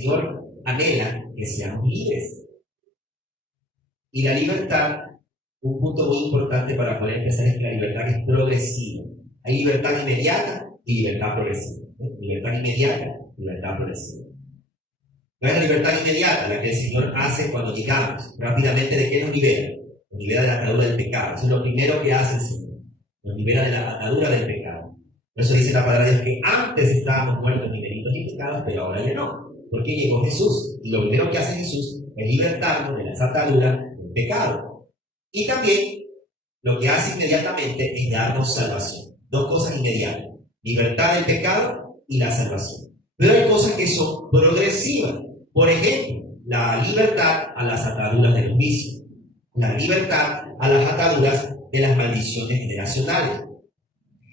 Señor anhela que seamos libres. Y la libertad, un punto muy importante para poder empezar es que la libertad es progresiva. Hay libertad inmediata y libertad progresiva. Libertad inmediata y libertad progresiva. No es la libertad inmediata la que el Señor hace cuando llegamos rápidamente. ¿De qué nos libera? Nos libera de la atadura del pecado. Eso es lo primero que hace el Señor. Nos libera de la atadura del pecado. Por eso dice la palabra de Dios que antes estábamos muertos en delitos y pecados, pero ahora ya no. Porque llegó Jesús. Y lo primero que hace Jesús es libertarnos de las ataduras del pecado. Y también lo que hace inmediatamente es darnos salvación. Dos cosas inmediatas. Libertad del pecado y la salvación. Pero hay cosas que son progresivas. Por ejemplo, la libertad a las ataduras del juicio. La libertad a las ataduras de las maldiciones generacionales.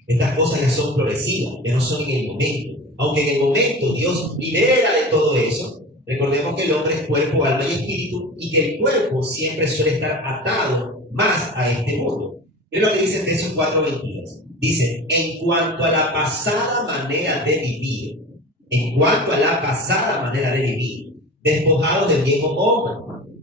Estas cosas ya son progresivas, ya no son en el momento. Aunque en el momento Dios libera de todo eso, recordemos que el hombre es cuerpo, alma y espíritu, y que el cuerpo siempre suele estar atado más a este mundo. Miren lo que dice Efesios 4:22. Dice, en cuanto a la pasada manera de vivir, despojado del viejo hombre,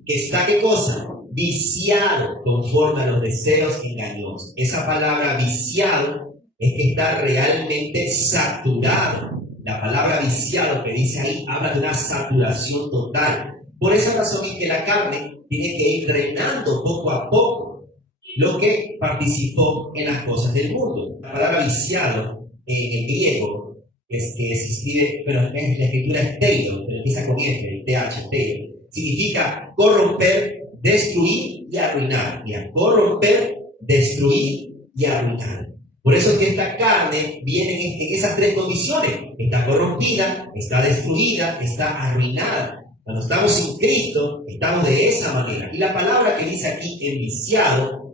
que está, ¿qué cosa? Viciado conforme a los deseos engañosos. Esa palabra viciado es que está realmente saturado. La palabra viciado que dice ahí habla de una saturación total. Por esa razón es que la carne tiene que ir drenando poco a poco lo que participó en las cosas del mundo. La palabra viciado en griego que se escribe, pero en la escritura es teiro, pero empieza con F, el TH, teiro. Significa corromper, destruir y arruinar. Mira, corromper, destruir y arruinar. Por eso es que esta carne viene en esas tres condiciones. Está corrompida, está destruida, está arruinada. Cuando estamos sin Cristo, estamos de esa manera. Y la palabra que dice aquí, viciado,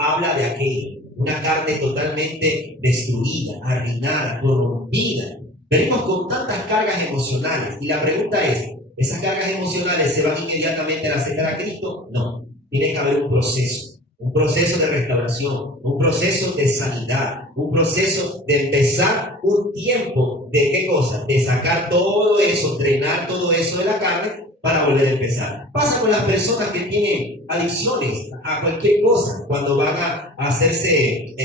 habla de aquello. Una carne totalmente destruida, arruinada, corrompida. Venimos con tantas cargas emocionales. Y la pregunta es, ¿esas cargas emocionales se van inmediatamente a aceptar a Cristo? No. Tiene que haber un proceso. Un proceso de restauración, un proceso de sanidad, un proceso de empezar un tiempo de ¿qué cosa? De sacar todo eso, drenar todo eso de la carne para volver a empezar. Pasa con las personas que tienen adicciones a cualquier cosa. Cuando van a hacerse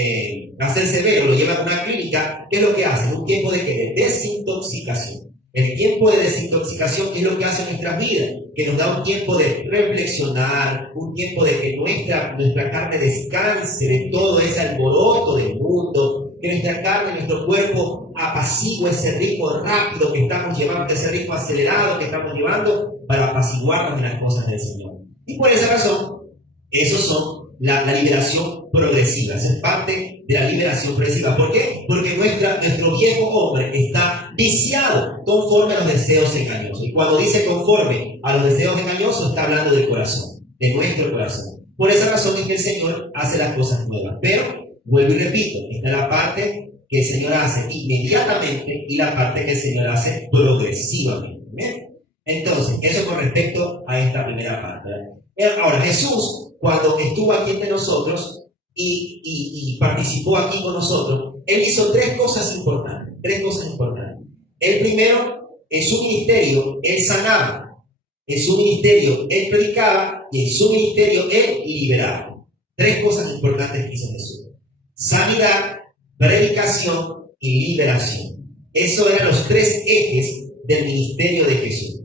ver o lo llevan a una clínica, ¿qué es lo que hacen? Un tiempo de desintoxicación. El tiempo de desintoxicación es lo que hace en nuestras vidas, que nos da un tiempo de reflexionar, un tiempo de que nuestra carne descanse de todo ese alboroto del mundo, que nuestra carne, nuestro cuerpo apacigüe ese ritmo rápido que estamos llevando, ese ritmo acelerado que estamos llevando para apaciguarnos de las cosas del Señor. Y por esa razón, esos son la liberación progresiva, esa es parte de la liberación progresiva. ¿Por qué? Porque nuestro viejo hombre está viciado conforme a los deseos engañosos. Y cuando dice conforme a los deseos engañosos, está hablando del corazón, de nuestro corazón. Por esa razón es que el Señor hace las cosas nuevas. Pero, vuelvo y repito, esta es la parte que el Señor hace inmediatamente y la parte que el Señor hace progresivamente. ¿Bien? Entonces, eso con respecto a esta primera parte. Ahora, Jesús, cuando estuvo aquí entre nosotros y participó aquí con nosotros, Él hizo tres cosas importantes. El primero, en su ministerio, Él sanaba. En su ministerio, Él predicaba. Y en su ministerio, Él liberaba. Tres cosas importantes que hizo Jesús: sanidad, predicación y liberación. Esos eran los tres ejes del ministerio de Jesús.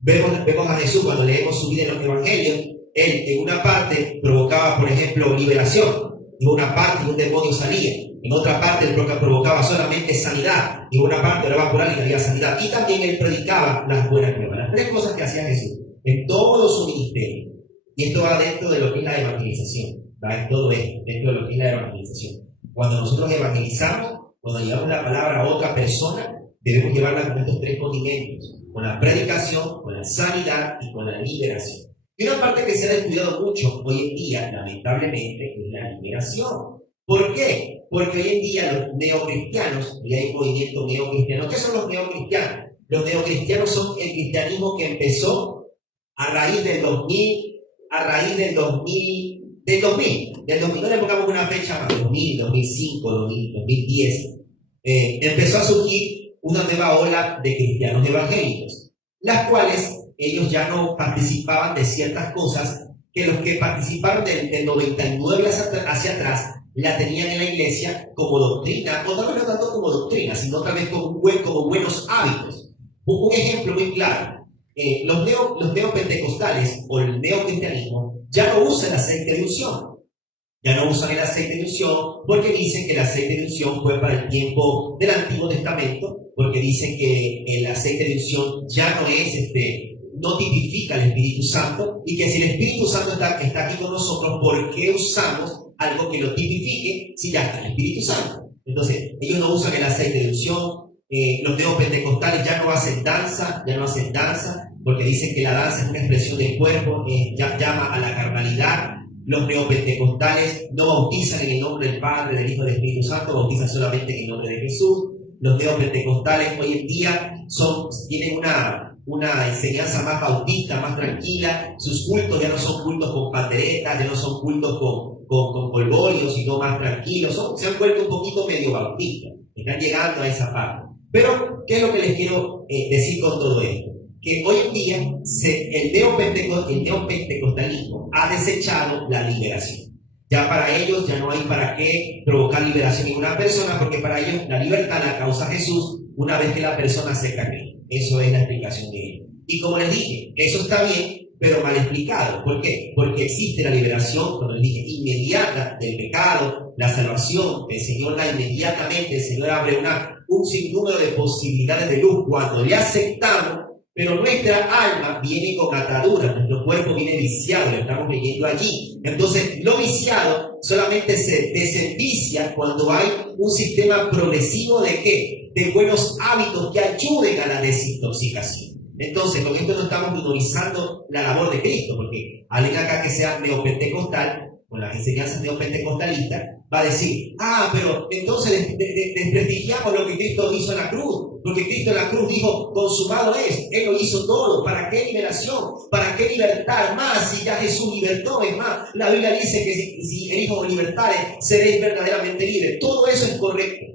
Vemos a Jesús cuando leemos su vida en los evangelios. Él en una parte provocaba, por ejemplo, liberación. En una parte un demonio salía. En otra parte él provocaba solamente sanidad. En una parte oraba por alguien y había sanidad. Y también él predicaba las buenas nuevas. Las tres cosas que hacía Jesús en todo su ministerio. Y esto va dentro de lo que es la evangelización. Va en todo esto, dentro de lo que es la evangelización. Cuando nosotros evangelizamos, cuando llevamos la palabra a otra persona, debemos llevarla con estos tres condimentos: con la predicación, con la sanidad y con la liberación. Y una parte que se ha estudiado mucho hoy en día, lamentablemente, es la liberación. ¿Por qué? Porque hoy en día los neocristianos, y hay un movimiento neocristiano. ¿Qué son los neocristianos? Los neocristianos son el cristianismo que empezó a raíz del 2000, del 2000, no le pongamos una fecha más, 2000, 2005, 2010. Empezó a surgir una nueva ola de cristianos evangélicos, las cuales ellos ya no participaban de ciertas cosas que los que participaron del 99 hacia atrás la tenían en la iglesia como doctrina, o tal vez no tanto como doctrina, sino tal vez como buenos hábitos. Un ejemplo muy claro, los neopentecostales o el neocristianismo ya no usan aceite de unción. Ya no usan el aceite de unción porque dicen que el aceite de unción fue para el tiempo del Antiguo Testamento, porque dicen que el aceite de unción ya no es, no tipifica al Espíritu Santo, y que si el Espíritu Santo está aquí con nosotros, ¿por qué usamos algo que lo tipifique si ya está el Espíritu Santo? Entonces, ellos no usan el aceite de unción. Los neopentecostales ya no hacen danza, porque dicen que la danza es una expresión del cuerpo, llama a la carnalidad. Los neopentecostales no bautizan en el nombre del Padre, del Hijo y del Espíritu Santo, bautizan solamente en el nombre de Jesús. Los neopentecostales hoy en día tienen una enseñanza más bautista, más tranquila. Sus cultos ya no son cultos con panderetas, ya no son cultos con polvorios, sino más tranquilos. Se han vuelto un poquito medio bautistas, están llegando a esa parte. Pero, ¿qué es lo que les quiero decir con todo esto? Que hoy en día el neopentecostalismo ha desechado la liberación. Ya para ellos ya no hay para qué provocar liberación en una persona, porque para ellos la libertad la causa Jesús una vez que la persona acepta a Cristo. Eso es la explicación de ellos. Y como les dije, eso está bien, pero mal explicado. ¿Por qué? Porque existe la liberación, como les dije, inmediata del pecado, la salvación. El Señor da inmediatamente, el Señor abre un sinnúmero de posibilidades de luz cuando le aceptamos. Pero nuestra alma viene con ataduras, nuestro cuerpo viene viciado, lo estamos viviendo allí. Entonces, lo viciado solamente se desenvicia cuando hay un sistema progresivo de ¿qué? De buenos hábitos que ayuden a la desintoxicación. Entonces, con esto no estamos minorizando la labor de Cristo, porque alguien acá que sea neopentecostal, con las enseñanzas neopentecostalistas, va a decir, pero entonces desprestigiamos lo que Cristo hizo en la cruz, porque Cristo en la cruz dijo, consumado es, Él lo hizo todo. ¿Para qué liberación? ¿Para qué libertar más si ya Jesús libertó? Es más, la Biblia dice que si el Hijo libertare, seréis verdaderamente libres. Todo eso es correcto,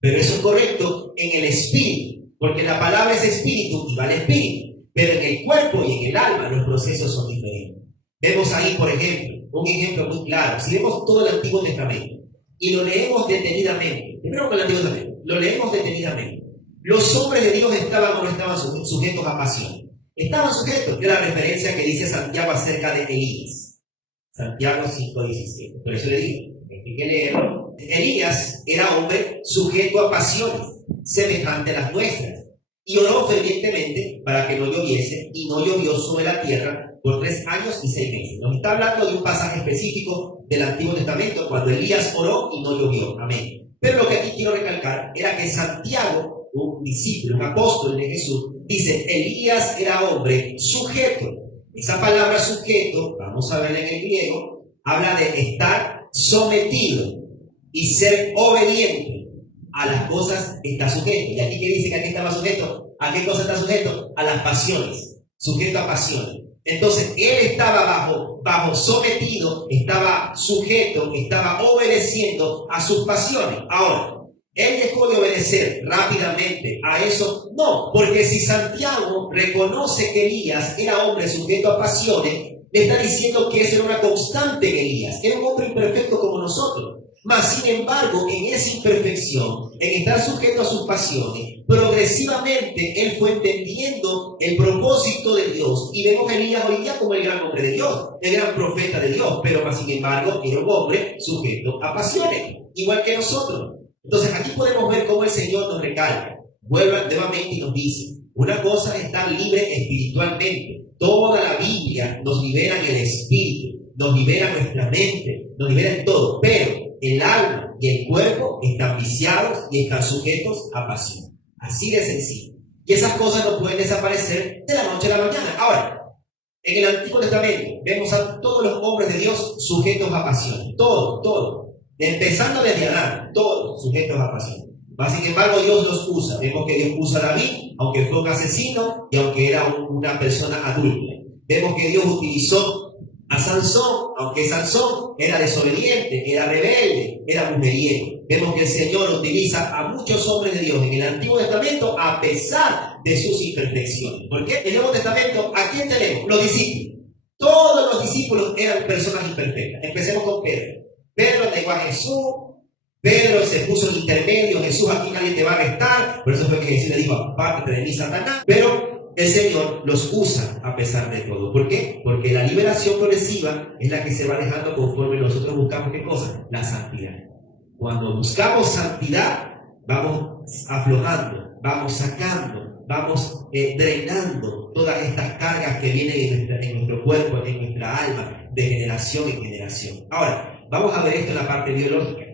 pero eso es correcto en el espíritu, porque la palabra es espíritu y va al espíritu, pero en el cuerpo y en el alma los procesos son diferentes. Vemos ahí, por ejemplo, un ejemplo muy claro. Si vemos todo el Antiguo Testamento y lo leemos detenidamente, primero con el Antiguo Testamento, lo leemos detenidamente. Los hombres de Dios estaban o no estaban sujetos a pasión. Estaban sujetos, de la referencia que dice Santiago acerca de Elías. Santiago 5:17. Por eso le digo, hay que leerlo. Elías era hombre sujeto a pasiones, semejante a las nuestras, y oró fervientemente para que no lloviese, y no llovió sobre la tierra por 3 años y 6 meses. Nos está hablando de un pasaje específico del Antiguo Testamento, cuando Elías oró y no llovió. Amén. Pero lo que aquí quiero recalcar era que Santiago, un discípulo, un apóstol de Jesús, dice, Elías era hombre sujeto. Esa palabra sujeto, vamos a ver en el griego, habla de estar sometido y ser obediente a las cosas que está sujeto. Y aquí que dice que aquí estaba sujeto, ¿a qué cosa está sujeto? A las pasiones, sujeto a pasiones. Entonces, él estaba bajo sometido, estaba sujeto, estaba obedeciendo a sus pasiones. Ahora, ¿él dejó de obedecer rápidamente a eso? No, porque si Santiago reconoce que Elías era hombre sujeto a pasiones, le está diciendo que eso era una constante en Elías, que era un hombre imperfecto como nosotros. Mas, sin embargo, en esa imperfección, en estar sujeto a sus pasiones, progresivamente él fue entendiendo el propósito de Dios. Y vemos a Elías hoy día como el gran hombre de Dios, el gran profeta de Dios, pero más sin embargo era un hombre sujeto a pasiones, igual que nosotros. Entonces aquí podemos ver cómo el Señor nos recalca, vuelve nuevamente y nos dice, una cosa es estar libre espiritualmente. Toda la Biblia nos libera en el espíritu, nos libera nuestra mente, nos libera en todo, pero el alma y el cuerpo están viciados y están sujetos a pasión. Así de sencillo. Y esas cosas no pueden desaparecer de la noche a la mañana. Ahora, en el Antiguo Testamento vemos a todos los hombres de Dios sujetos a pasión. Todos. Empezando desde Adán, todos sujetos a pasión. Mas, sin embargo, Dios los usa. Vemos que Dios usa a David, aunque fue un asesino y aunque era una persona adulta. Vemos que Dios utilizó a Sansón, aunque Sansón era desobediente, era rebelde, era mujeriego. vemos que el Señor utiliza a muchos hombres de Dios en el Antiguo Testamento a pesar de sus imperfecciones. ¿Por qué? En el Nuevo Testamento, ¿a quién tenemos? Los discípulos. Todos los discípulos eran personas imperfectas. Empecemos con Pedro. Pedro negó a Jesús. Pedro se puso en intermedio. Jesús, aquí nadie te va a arrestar. Por eso fue que Jesús le dijo, apártate de mí, Satanás. Pero el Señor los usa a pesar de todo. ¿Por qué? Porque la liberación progresiva es la que se va dejando conforme nosotros buscamos, ¿qué cosa? La santidad. Cuando buscamos santidad, vamos aflojando, vamos sacando, vamos drenando todas estas cargas que vienen en nuestro cuerpo, en nuestra alma, de generación en generación. Ahora, vamos a ver esto en la parte biológica.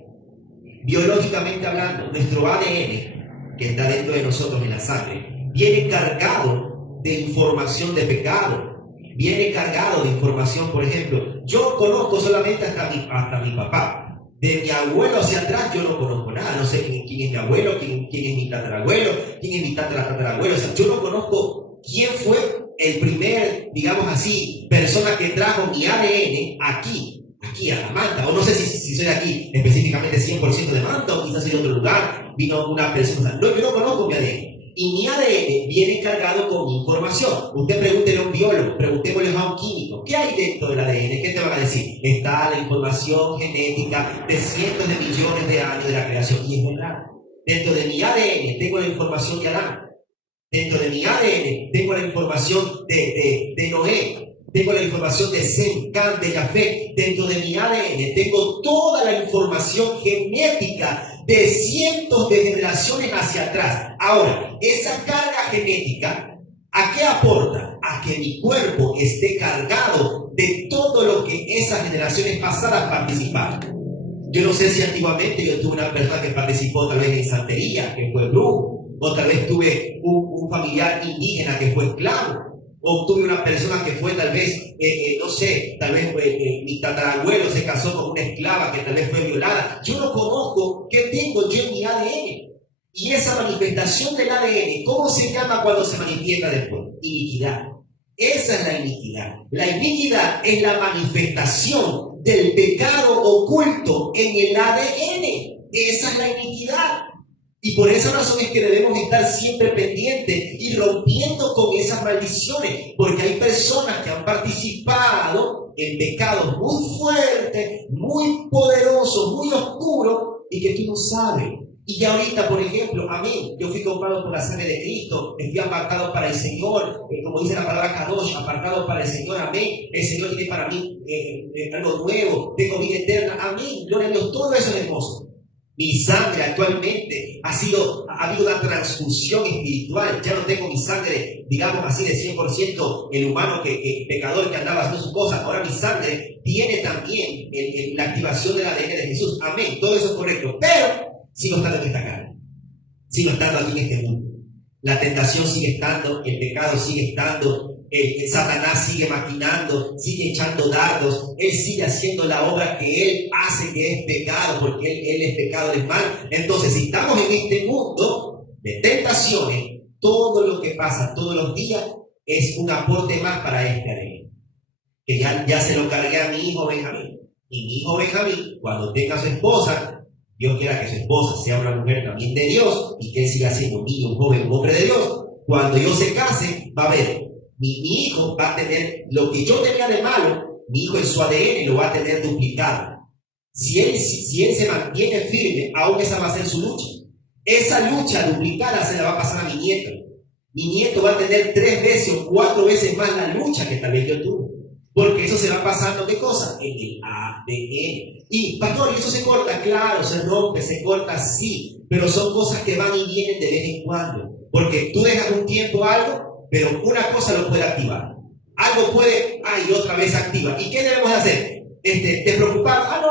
Biológicamente hablando, nuestro ADN, que está dentro de nosotros en la sangre, viene cargado de información de pecado, viene cargado de información, por ejemplo, yo conozco solamente hasta mi papá. De mi abuelo hacia atrás yo no conozco nada, no sé quién es mi abuelo, quién es mi tatarabuelo, quién es mi tatarabuelo, o sea, yo no conozco quién fue el primer, digamos así, persona que trajo mi ADN aquí a la Manta, o no sé si soy aquí específicamente 100% de Manta, o quizás soy de otro lugar, vino una persona, no, yo no conozco mi ADN. Y mi ADN viene cargado con información. Usted pregúntele a un biólogo, preguntémosle a un químico, ¿qué hay dentro del ADN? ¿Qué te van a decir? Está la información genética de cientos de millones de años de la creación. Y es verdad. Dentro de mi ADN tengo la información de Adán. Dentro de mi ADN tengo la información de Noé. Tengo la información de Sem, Cam, de Jafet. Dentro de mi ADN tengo toda la información genética de cientos de generaciones hacia atrás. Ahora, esa carga genética, ¿a qué aporta? A que mi cuerpo esté cargado de todo lo que esas generaciones pasadas participaron. Yo no sé si antiguamente yo tuve una persona que participó tal vez en santería, que fue brujo, o tal vez tuve un familiar indígena que fue esclavo, o tuve una persona que fue tal vez, no sé, tal vez mi tatarabuelo se casó con una esclava que tal vez fue violada. Yo no conozco qué tengo yo en mi ADN. Y esa manifestación del ADN, ¿cómo se llama cuando se manifiesta después? Iniquidad. Esa es la iniquidad. La iniquidad es la manifestación del pecado oculto en el ADN. Esa es la iniquidad. Y por esa razón es que debemos estar siempre pendientes y rompiendo con esas maldiciones, porque hay personas que han participado en pecados muy fuertes, muy poderosos, muy oscuros, y que tú no sabes. Y ya ahorita, por ejemplo, a mí, yo fui comprado por la sangre de Cristo, estoy apartado para el Señor, como dice la palabra Kadosh, apartado para el Señor, amén. El Señor tiene para mí algo nuevo, tengo vida eterna, amén. Gloria a Dios, todo eso es hermoso. Mi sangre actualmente ha habido una transfusión espiritual. Ya no tengo mi sangre, digamos así, de 100% el humano el pecador que andaba haciendo sus cosas. Ahora mi sangre tiene también la activación del ADN de Jesús. Amén. Todo eso es correcto. Pero sigo estando en esta carne. Sigo estando aquí en este mundo. La tentación sigue estando, el pecado sigue estando. El Satanás sigue maquinando, sigue echando dardos, él sigue haciendo la obra que él hace, que es pecado, porque él es pecado, él es mal. Entonces, si estamos en este mundo de tentaciones, todo lo que pasa todos los días es un aporte más para este ADN. Que ya se lo cargué a mi hijo Benjamín. Y mi hijo Benjamín, cuando tenga su esposa, Dios quiera que su esposa sea una mujer también de Dios y que él siga siendo un niño, un joven, un hombre de Dios. Cuando ellos se casen, va a ver. Mi hijo va a tener lo que yo tenía de malo, mi hijo en su ADN lo va a tener duplicado. Si él se mantiene firme, aún esa va a ser su lucha. Esa lucha duplicada se la va a pasar a mi nieto. Mi nieto va a tener 3 veces o 4 veces más la lucha que tal vez yo tuve. Porque eso se va pasando, ¿qué cosa? En el ADN. Y, pastor, ¿y eso se corta? Claro, se rompe, se corta, sí. Pero son cosas que van y vienen de vez en cuando. Porque tú dejas un tiempo algo, pero una cosa lo puede activar. Algo puede, y otra vez activa. ¿Y qué debemos de hacer? ¿Te preocupar?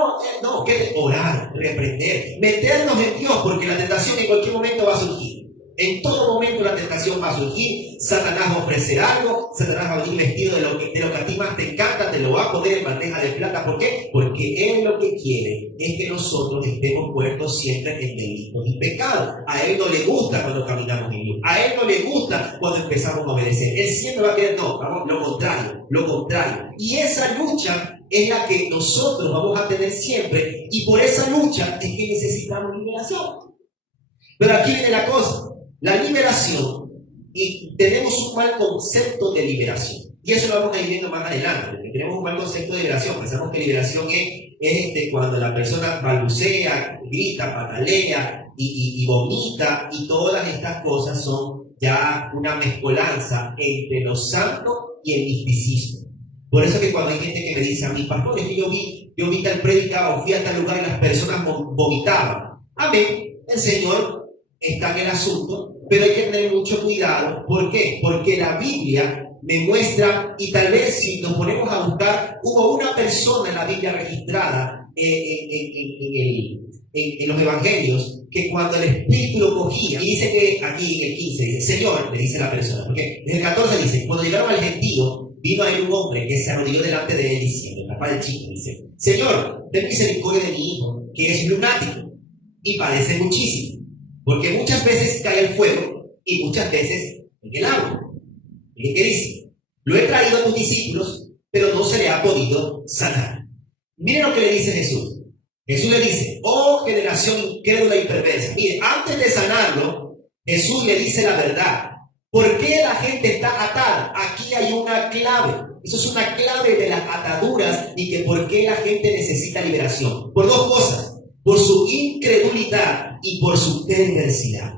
No, orar, reprender, meternos en Dios, porque la tentación en cualquier momento va a surgir. En todo momento la tentación va a surgir. Satanás va a ofrecer algo. Satanás va a venir vestido de lo que a ti más te encanta. Te lo va a poner en bandeja de plata. ¿Por qué? Porque Él lo que quiere es que nosotros estemos puestos siempre en delitos y pecados. A Él no le gusta cuando caminamos en Dios. A Él no le gusta cuando empezamos a obedecer. Él siempre va a querer, no, vamos, lo contrario. Y esa lucha es la que nosotros vamos a tener siempre, y por esa lucha es que necesitamos liberación. Pero aquí viene la cosa, la liberación, y tenemos un mal concepto de liberación. Y eso lo vamos a ir viendo más adelante, porque tenemos un mal concepto de liberación. Pensamos que liberación es cuando la persona balbucea, grita, patalea y vomita, y todas estas cosas son ya una mezcolanza entre lo santo y el misticismo. Por eso que cuando hay gente que me dice a mi pastor, es que yo vi tal prédica o fui a tal lugar y las personas vomitaban. Amén, el Señor está en el asunto, pero hay que tener mucho cuidado. ¿Por qué? Porque la Biblia me muestra, y tal vez si nos ponemos a buscar, hubo una persona en la Biblia registrada en los evangelios, que cuando el Espíritu lo cogía, y dice que aquí en el 15 dice, Señor, le dice la persona, porque en el 14 dice, cuando llegaron al gentío, vino a él un hombre que se arrodilló delante de él diciendo, el papá del chico dice, Señor, ten misericordia de mi hijo, que es lunático y padece muchísimo, porque muchas veces cae al fuego y muchas veces en el agua. ¿Y qué dice? Lo he traído a tus discípulos, pero no se le ha podido sanar. Miren lo que le dice Jesús. Jesús le dice, oh generación incrédula y perversa. Mire, antes de sanarlo, Jesús le dice la verdad. ¿Por qué la gente está atada? Aquí hay una clave. Eso es una clave de las ataduras y que por qué la gente necesita liberación. Por dos cosas. Por su incredulidad y por su perversidad.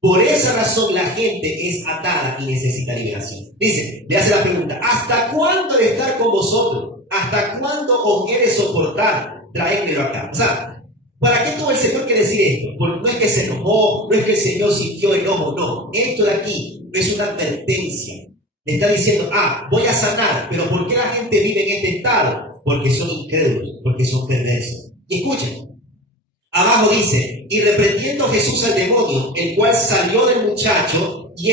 Por esa razón la gente es atada y necesita liberación. Dice, le hace la pregunta, ¿hasta cuándo he de estar con vosotros? ¿Hasta cuándo os he de soportar? Traédmelo acá. O sea, ¿para qué tuvo el Señor que decir esto? Porque no es que se enojó, no es que el Señor sintió enojo, no. Esto de aquí es una advertencia. Le está diciendo, voy a sanar, pero ¿por qué la gente vive en este estado? Porque son incrédulos, porque son perversos. Y escuchen, abajo dice, y reprendiendo Jesús al demonio, el cual salió del muchacho, y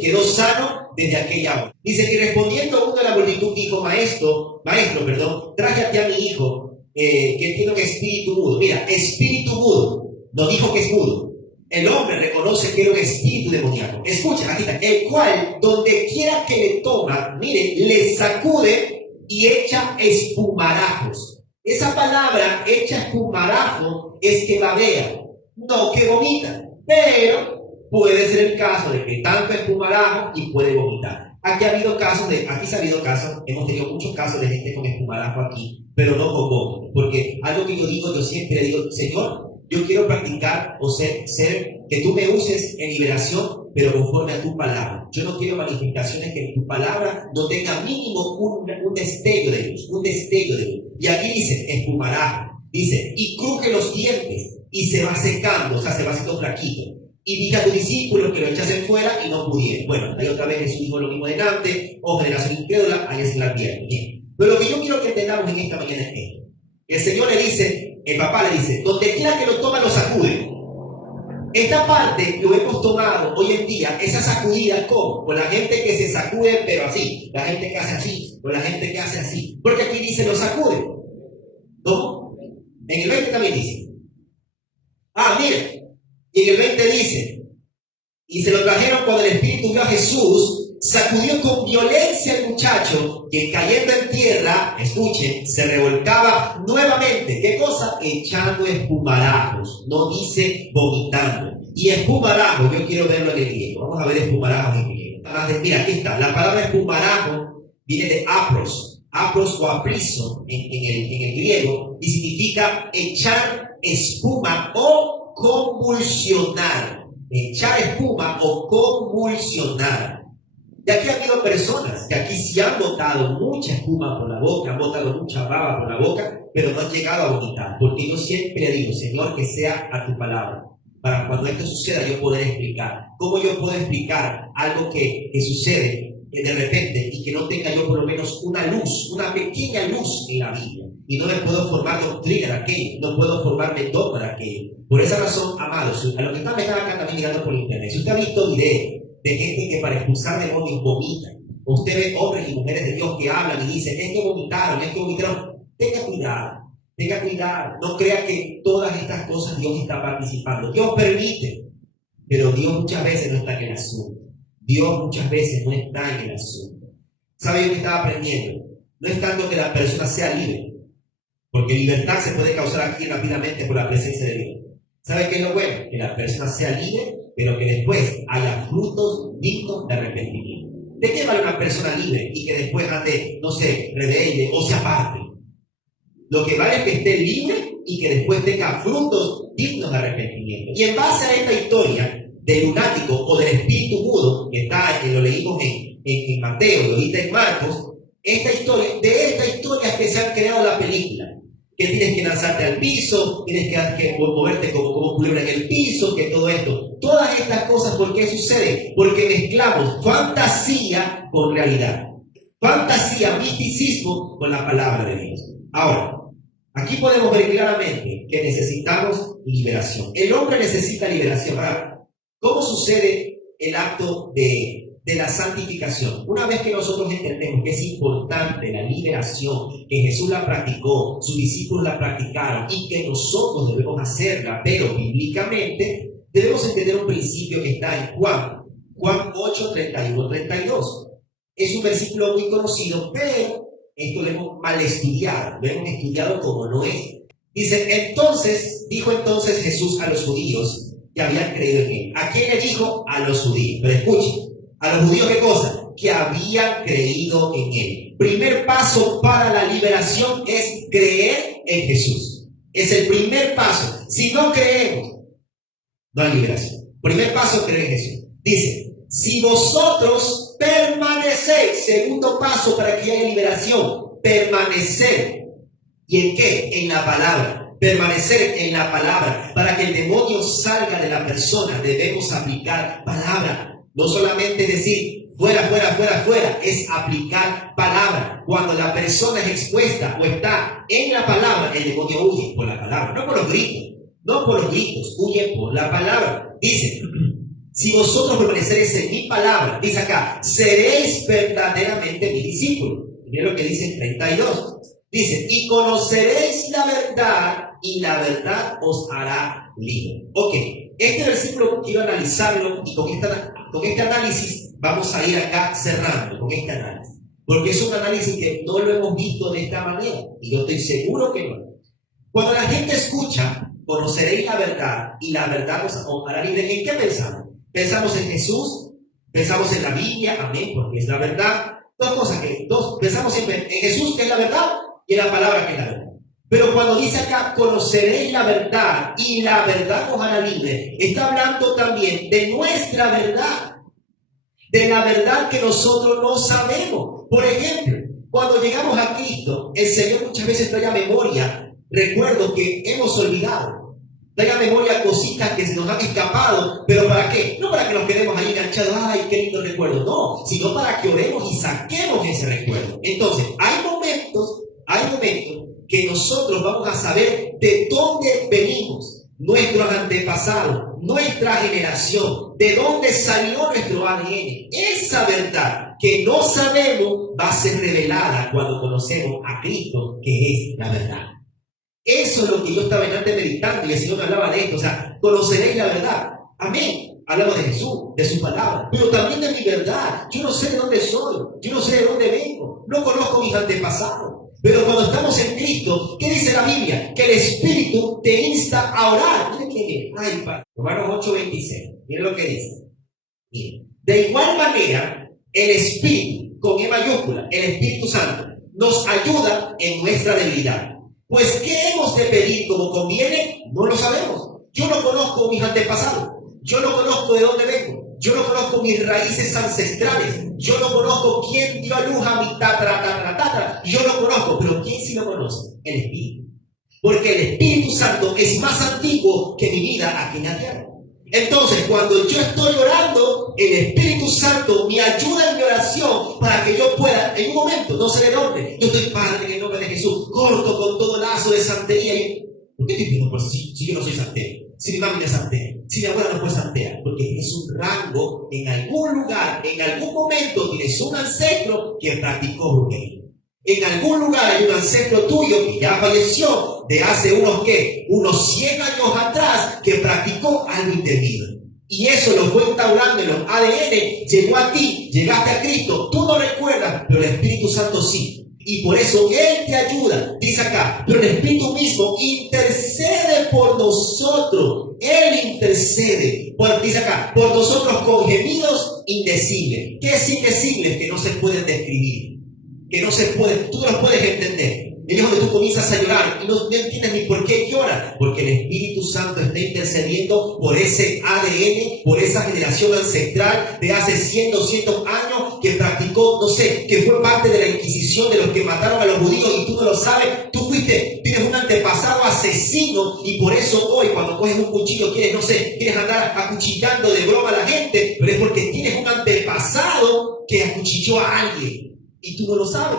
quedó sano desde aquella hora. Dice, y respondiendo uno de la multitud, dijo, maestro, tráete a mi hijo, que tiene un espíritu mudo. Mira, espíritu mudo, no dijo que es mudo. El hombre reconoce que era un espíritu demoníaco. Escucha, aquí está, el cual, donde quiera que le toma, mire, le sacude y echa espumarajos. Esa palabra, echa espumarajo, es que babea, no que vomita. Pero puede ser el caso de que tanto espumarajo y puede vomitar. Aquí se ha habido casos, hemos tenido muchos casos de gente con espumarajo aquí, pero no con vómito. Porque algo que yo siempre digo, Señor, yo quiero practicar o ser que tú me uses en liberación, pero conforme a tu palabra. Yo no quiero manifestaciones que en tu palabra no tenga mínimo un destello de luz, Y aquí dice, espumarajo, dice, y cruje los dientes y se va secando, o sea, se va haciendo flaquito. Y dije a tus discípulos que lo echasen fuera y no pudieron. Bueno, ahí otra vez Jesús dijo lo mismo delante, generación incrédula, ahí se la pierden. Bien. Pero lo que yo quiero que entendamos en esta mañana es esto. El Señor le dice, el papá le dice, donde quiera que lo toma, lo sacude. Esta parte lo hemos tomado hoy en día, esa sacudida con la gente que se sacude, pero así, la gente que hace así, o la gente que hace así. Porque aquí dice, lo sacude. ¿Cómo? En el 20 también dice. Mire. Y en el 20 dice, y se lo trajeron cuando el Espíritu vio a Jesús, sacudió con violencia al muchacho, que cayendo en tierra, escuchen, se revolcaba nuevamente. ¿Qué cosa? Echando espumarajos, no dice vomitando. Y espumarajo, yo quiero verlo en el griego. Vamos a ver espumarajos en griego. Mira, aquí está. La palabra espumarajo viene de apros o apriso en el griego, y significa echar espuma o convulsionar. Echar espuma o convulsionar. Y aquí ha habido personas que aquí sí han botado mucha espuma por la boca, han botado mucha baba por la boca, pero no han llegado a vomitar. Porque yo siempre digo, Señor, que sea a tu palabra, para cuando esto suceda yo poder explicar. ¿Cómo yo puedo explicar algo que sucede de repente y que no tenga yo por lo menos una luz, una pequeña luz en la Biblia? Y no me puedo formar doctrina de aquello, no puedo formarme dogma de aquello. Por esa razón, amados, a los que están acá también mirando por internet, si usted ha visto videos de gente que para expulsar demonios vomitan, o usted ve hombres y mujeres de Dios que hablan y dicen, es que vomitaron, tenga cuidado, no crea que todas estas cosas Dios está participando. Dios permite, pero Dios muchas veces no está en el asunto. Dios muchas veces no está en el asunto. ¿Sabe yo que estaba aprendiendo? no es tanto que la persona sea libre, porque libertad se puede causar aquí rápidamente por la presencia de Dios. ¿Sabe qué es lo bueno? Que la persona sea libre, pero que después haya frutos dignos de arrepentimiento. ¿De qué vale una persona libre y que después ande, no sé, rebelde o se aparte? Lo que vale es que esté libre y que después tenga frutos dignos de arrepentimiento. Y en base a esta historia del lunático o del espíritu mudo, que lo leímos en Mateo y ahorita en Marcos, de esta historia es que se han creado la película. Que tienes que lanzarte al piso, tienes que moverte como culebra en el piso, que todo esto. Todas estas cosas, ¿por qué sucede? Porque mezclamos fantasía con realidad. Fantasía, misticismo con la palabra de Dios. Ahora, aquí podemos ver claramente que necesitamos liberación. El hombre necesita liberación. Ahora, ¿cómo sucede el acto de la santificación? Una vez que nosotros entendemos que es importante la liberación, que Jesús la practicó, sus discípulos la practicaron y que nosotros debemos hacerla, pero bíblicamente, debemos entender un principio que está en Juan 8, 31, 32. Es un versículo muy conocido, pero esto lo hemos mal estudiado, lo hemos estudiado como no es. Dijo entonces Jesús a los judíos que habían creído en él. ¿A quién le dijo? A los judíos. Pero escuchen, ¿a los judíos qué cosa? Que habían creído en él. Primer paso para la liberación es creer en Jesús. Es el primer paso. Si no creemos, no hay liberación. Primer paso, creer en Jesús. Dice, si vosotros permanecéis, segundo paso para que haya liberación, permanecer. ¿Y en qué? En la palabra. Permanecer en la palabra. Para que el demonio salga de la persona, debemos aplicar palabra. No solamente decir fuera, fuera, fuera, fuera, es aplicar palabra. Cuando la persona es expuesta o está en la palabra, el demonio huye por la palabra, no por los gritos. No por los gritos, huye por la palabra. Dice, si vosotros permaneceréis en mi palabra, dice acá, seréis verdaderamente mi discípulo. Miren lo que dice en 32. Dice, y conoceréis la verdad, y la verdad os hará libre. Ok, este versículo quiero analizarlo, y con este análisis vamos a ir acá cerrando con este análisis. Porque es un análisis que no lo hemos visto de esta manera, y yo estoy seguro que no. Cuando la gente escucha, conoceréis la verdad, y la verdad os hará libre, ¿en qué pensamos? Pensamos en Jesús, pensamos en la Biblia, amén, porque es la verdad. Pensamos siempre en Jesús, que es la verdad, y en la palabra, que es la verdad. Pero cuando dice acá, conoceréis la verdad, y la verdad os hará libre, está hablando también de nuestra verdad, de la verdad que nosotros no sabemos. Por ejemplo, cuando llegamos a Cristo, el Señor muchas veces trae a memoria recuerdos que hemos olvidado. Traiga memoria cositas que se nos han escapado, pero ¿para qué? No para que nos quedemos ahí enganchados, ¡ay, qué lindo recuerdo! No, sino para que oremos y saquemos ese recuerdo. Entonces, hay momentos que nosotros vamos a saber de dónde venimos, nuestros antepasados, nuestra generación, de dónde salió nuestro ADN. Esa verdad que no sabemos va a ser revelada cuando conocemos a Cristo, que es la verdad. Eso es lo que yo estaba antes meditando y el Señor me hablaba de esto. O sea, conoceréis la verdad. Amén. Hablamos de Jesús, de su palabra, pero también de mi verdad. Yo no sé de dónde soy, yo no sé de dónde vengo, no conozco mis antepasados. Pero cuando estamos en Cristo, ¿qué dice la Biblia? Que el Espíritu te insta a orar. Miren qué. Ay, Padre. Romanos 8:26. Miren lo que dice. Miren. De igual manera, el Espíritu, con E mayúscula, el Espíritu Santo, nos ayuda en nuestra debilidad. Pues, ¿qué hemos de pedir como conviene? No lo sabemos. Yo no conozco mis antepasados. Yo no conozco de dónde vengo. Yo no conozco mis raíces ancestrales. Yo no conozco quién dio a luz a mi tatara. Yo no conozco, pero ¿quién sí lo conoce? El Espíritu. Porque el Espíritu Santo es más antiguo que mi vida aquí en la tierra. Entonces, cuando yo estoy orando, el Espíritu Santo me ayuda en mi oración para que yo pueda, en un momento, no sé de dónde, yo estoy, Padre, en el nombre de Jesús, corto con todo lazo de santería. ¿Por qué te pido? Pues si yo no soy santero, si mi mamá no es santera, si mi abuela no fue santera, porque es un rango, en algún lugar, en algún momento tienes un ancestro que practicó brujería. En algún lugar hay un ancestro tuyo que ya falleció de hace unos 100 años atrás, que practicó algo indebido. Y eso lo fue instaurando en los ADN, llegó a ti, llegaste a Cristo, tú no recuerdas, pero el Espíritu Santo sí. Y por eso Él te ayuda, dice acá, pero el Espíritu mismo intercede por nosotros. Él intercede, dice acá, por nosotros con gemidos indecibles. ¿Qué es indecibles? Que no se pueden describir, que no se pueden, tú no los puedes entender. Y es donde tú comienzas a llorar y no entiendes ni por qué lloras, porque el Espíritu Santo está intercediendo por ese ADN, por esa generación ancestral de hace 100, 200 años que practicó, no sé, que fue parte de la Inquisición, de los que mataron a los judíos y tú no lo sabes. Tú tienes un antepasado asesino y por eso hoy cuando coges un cuchillo quieres, no sé, quieres andar acuchillando de broma a la gente, pero es porque tienes un antepasado que acuchilló a alguien y tú no lo sabes.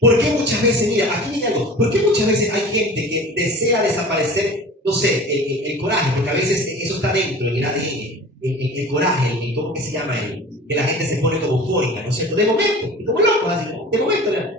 ¿Por qué muchas veces, mira, aquí viene algo, por qué muchas veces hay gente que desea desaparecer, no sé, el coraje, porque a veces eso está dentro, en el ADN, el coraje, ¿cómo que se llama? Que la gente se pone como eufórica, ¿no es cierto? De momento, como loco, así, de momento, ¿verdad?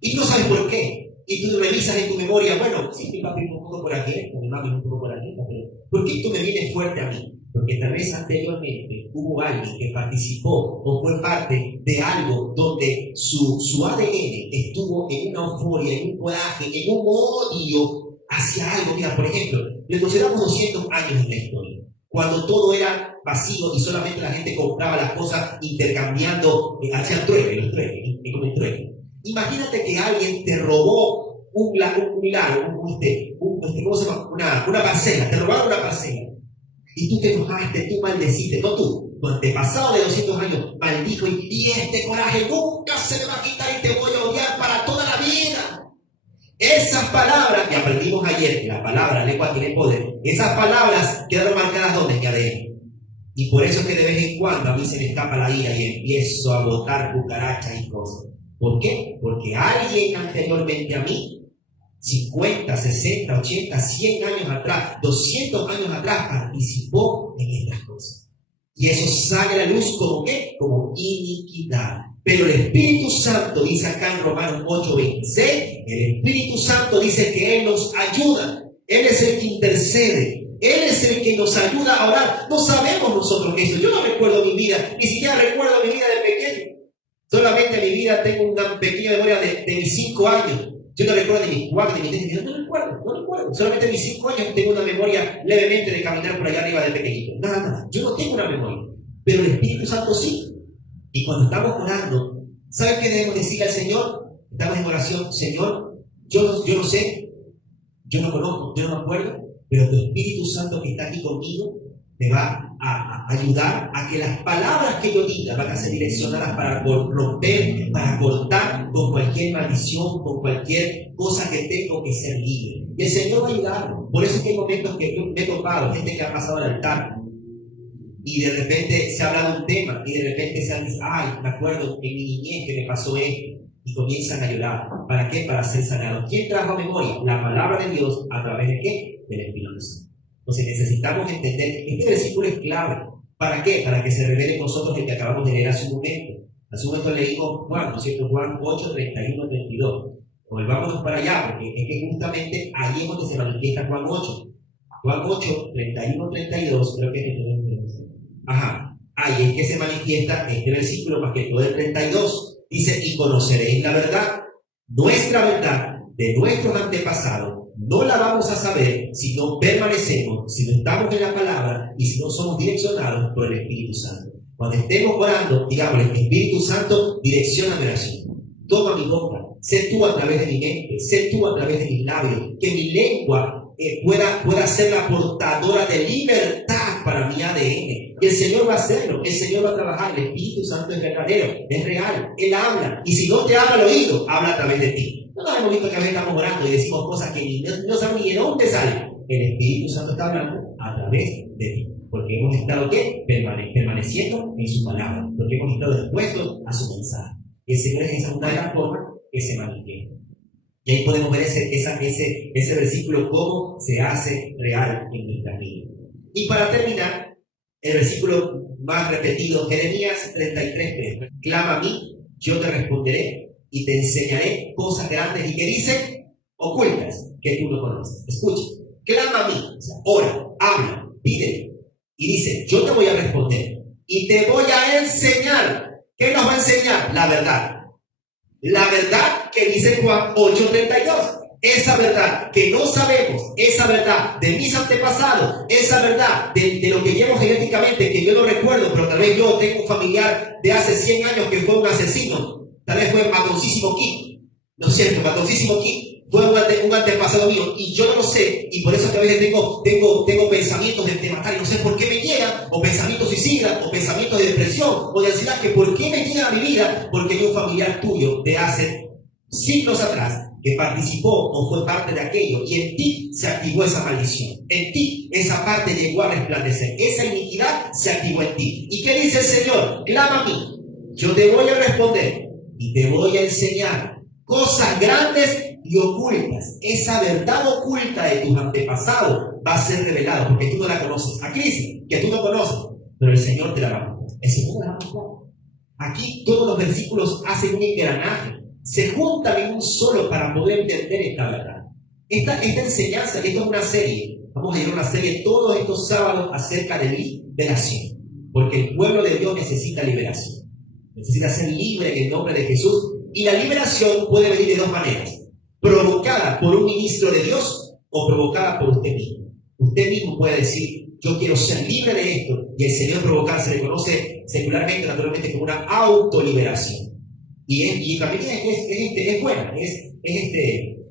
Y tú no sabes por qué, y tú revisas en tu memoria, bueno, sí, mi papi un poco por aquí, mi mami un poco por aquí, pero ¿por qué tú me vienes fuerte a mí? Porque tal vez anteriormente hubo alguien que participó o fue parte de algo donde su ADN estuvo en una euforia, en un coraje, en un odio hacia algo. Mira, por ejemplo, le consideramos 200 años en la historia, cuando todo era vacío y solamente la gente compraba las cosas intercambiando, hacían trueque, como el trueque. Imagínate que alguien te robó un lado, ¿cómo se llama? Una parcela, te robaron una parcela. Y tú te enojaste, tú maldeciste, no tú, tu antepasado de 200 años maldijo y este coraje nunca se me va a quitar y te voy a odiar para toda la vida. Esas palabras que aprendimos ayer, la palabra lengua tiene poder, esas palabras quedaron marcadas donde en mi ADN. Y por eso es que de vez en cuando a mí se me escapa la ira y empiezo a botar cucarachas y cosas. ¿Por qué? Porque alguien anteriormente a mí, 50, 60, 80, 100 años atrás, 200 años atrás, participó en estas cosas. Y eso sale a la luz como ¿qué? Como iniquidad. Pero el Espíritu Santo, dice acá en Romanos 8:26, el Espíritu Santo dice que Él nos ayuda. Él es el que intercede. Él es el que nos ayuda a orar. No sabemos nosotros eso. Yo no recuerdo mi vida, ni siquiera recuerdo mi vida de pequeño. Solamente en mi vida tengo una pequeña memoria de mis 5 años. Yo no recuerdo de mis 4, de mis 10, no recuerdo. Solamente en mis 5 años tengo una memoria levemente de caminar por allá arriba de pequeñito. Nada. Yo no tengo una memoria. Pero el Espíritu Santo sí. Y cuando estamos orando, ¿saben qué debemos decir al Señor? Estamos en oración. Señor, yo no sé, yo no conozco, yo no me acuerdo, pero tu Espíritu Santo que está aquí conmigo me va a ayudar a que las palabras que yo diga van a ser direccionadas para romper, para cortar con cualquier maldición, con cualquier cosa que tengo que ser libre. Y el Señor va a ayudarnos. Por eso es que hay momentos que yo me he topado, gente que ha pasado al altar y de repente se habla de un tema y de repente se dice, ay, me acuerdo en mi niñez que me pasó esto. Y comienzan a llorar. ¿Para qué? Para ser sanados. ¿Quién trajo a memoria? La palabra de Dios. ¿A través de qué? Del Espíritu Santo. Entonces necesitamos entender que este versículo es clave. ¿Para qué? Para que se revele en nosotros el que acabamos de leer hace un momento. Hace un momento leímos Juan, ¿no es cierto? Juan 8, 31, 32. Volvámonos para allá, porque es que justamente ahí es donde se manifiesta Juan 8. Juan 8, 31, 32, creo que es el... Ajá. Ahí es que se manifiesta este versículo, más que todo el 32. Dice, y conoceréis la verdad. Nuestra verdad de nuestros antepasados no la vamos a saber si no permanecemos, si no estamos en la palabra y si no somos direccionados por el Espíritu Santo. Cuando estemos orando, digamos, el Espíritu Santo direcciona mi oración. Toma mi boca, sé tú a través de mi mente, sé tú a través de mis labios, que mi lengua pueda ser la portadora de libertad para mi ADN. Y el Señor va a hacerlo, el Señor va a trabajar. El Espíritu Santo es verdadero, es real, Él habla. Y si no te habla al oído, habla a través de ti. No nos hemos visto que a veces estamos orando y decimos cosas que no sabemos ni de dónde salen. El Espíritu Santo está hablando a través de ti. Porque hemos estado ¿qué? Permaneciendo en su palabra. Porque hemos estado dispuestos a su mensaje. El Señor es esa una de las formas que se manifiesta. Y ahí podemos ver ese versículo, cómo se hace real en nuestra vida. Y para terminar, el versículo más repetido, Jeremías 33:3. Clama a mí, yo te responderé y te enseñaré cosas grandes y que dice ocultas que tú no conoces. Escucha, clama a mí, o sea, ora, habla, pídele. Y dice, yo te voy a responder y te voy a enseñar. ¿Qué nos va a enseñar? La verdad. La verdad que dice Juan 8:32. Esa verdad que no sabemos, esa verdad de mis antepasados, esa verdad de lo que llevo genéticamente, que yo no recuerdo, pero tal vez yo tengo un familiar de hace 100 años que fue un asesino, tal vez fue Matoncísimo Kid, ¿no es cierto? Matoncísimo Kid fue un antepasado mío y yo no lo sé, y por eso que a veces tengo pensamientos de matar y no sé por qué me llegan, o pensamientos suicidas, o pensamientos de depresión, o de ansiedad, que por qué me llegan a mi vida, porque hay un familiar tuyo de hace siglos atrás que participó o fue parte de aquello, y en ti se activó esa maldición, en ti esa parte llegó a resplandecer, esa iniquidad se activó en ti. ¿Y qué dice el Señor? Clama a mí, yo te voy a responder y te voy a enseñar cosas grandes y ocultas. Esa verdad oculta de tus antepasados va a ser revelada porque tú no la conoces. Aquí dice que tú no conoces, pero el Señor te la va a mostrar. El Señor te la va a mostrar. Aquí todos los versículos hacen un engranaje, se juntan en un solo para poder entender esta verdad. Esta enseñanza, que esto es una serie, vamos a llevar una serie todos estos sábados acerca de liberación, porque el pueblo de Dios necesita liberación, necesita ser libre en el nombre de Jesús, y la liberación puede venir de dos maneras: provocada por un ministro de Dios o provocada por usted mismo. Usted mismo puede decir, yo quiero ser libre de esto, y el Señor provocar se le conoce secularmente, naturalmente, como una autoliberación. Y también es buena,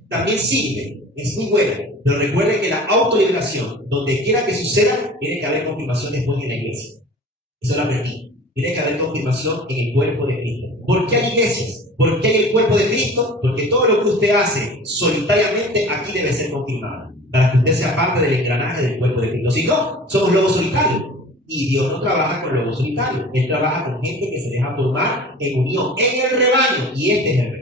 también sirve, es muy buena. Pero recuerde que la autoliberación, donde quiera que suceda, tiene que haber confirmación después en la iglesia. Eso lo aprendí. Tiene que haber confirmación en el cuerpo de Cristo. ¿Por qué hay iglesias? ¿Por qué hay el cuerpo de Cristo? Porque todo lo que usted hace solitariamente aquí debe ser confirmado, para que usted sea parte del engranaje del cuerpo de Cristo. Si no, somos lobos solitarios. Y Dios no trabaja con lobos solitarios. Él trabaja con gente que se deja formar en unión, en el rebaño. Y este es el rebaño.